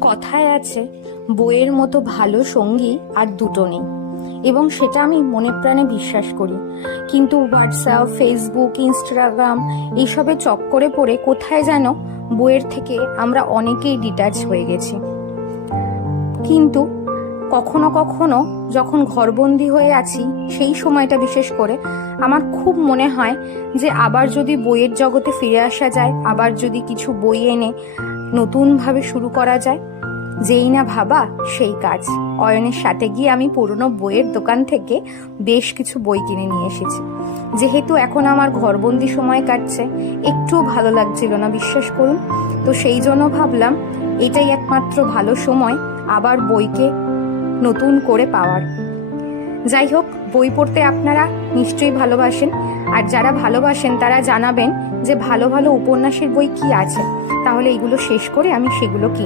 কথায় আছে, বইয়ের মতো ভালো সঙ্গী আর দুটো নেই, এবং সেটা আমি মনে প্রাণে বিশ্বাস করি। কিন্তু হোয়াটসঅ্যাপ, ফেসবুক, ইনস্টাগ্রাম এইসবে চক্করে পড়ে কোথায় যেন বইয়ের থেকে আমরা অনেকেই ডিট্যাচ হয়ে গেছি। কিন্তু কখনো কখনো যখন ঘরবন্দি হয়ে আছি, সেই সময়টা বিশেষ করে আমার খুব মনে হয় যে আবার যদি বইয়ের জগতে ফিরে আসা যায়, আবার যদি কিছু বই এনে নতুনভাবে শুরু করা যায়। যেই না ভাবা সেই কাজ। অয়নের সাথে গিয়ে আমি পুরনো বইয়ের দোকান থেকে বেশ কিছু বই কিনে নিয়ে এসেছি। যেহেতু এখন আমার ঘরবন্দি সময় কাটছে, একটুও ভালো লাগছিল না, বিশ্বাস করুন। তো সেই জন্য ভাবলাম এটাই একমাত্র ভালো সময় আবার বইকে নতুন করে পাওয়ার। যাই হোক, বই পড়তে আপনারা নিশ্চয়ই ভালোবাসেন, আর যারা ভালোবাসেন তারা জানাবেন যে ভালো ভালো উপন্যাসের বই কি আছে, তাহলে এগুলো শেষ করে আমি সেগুলো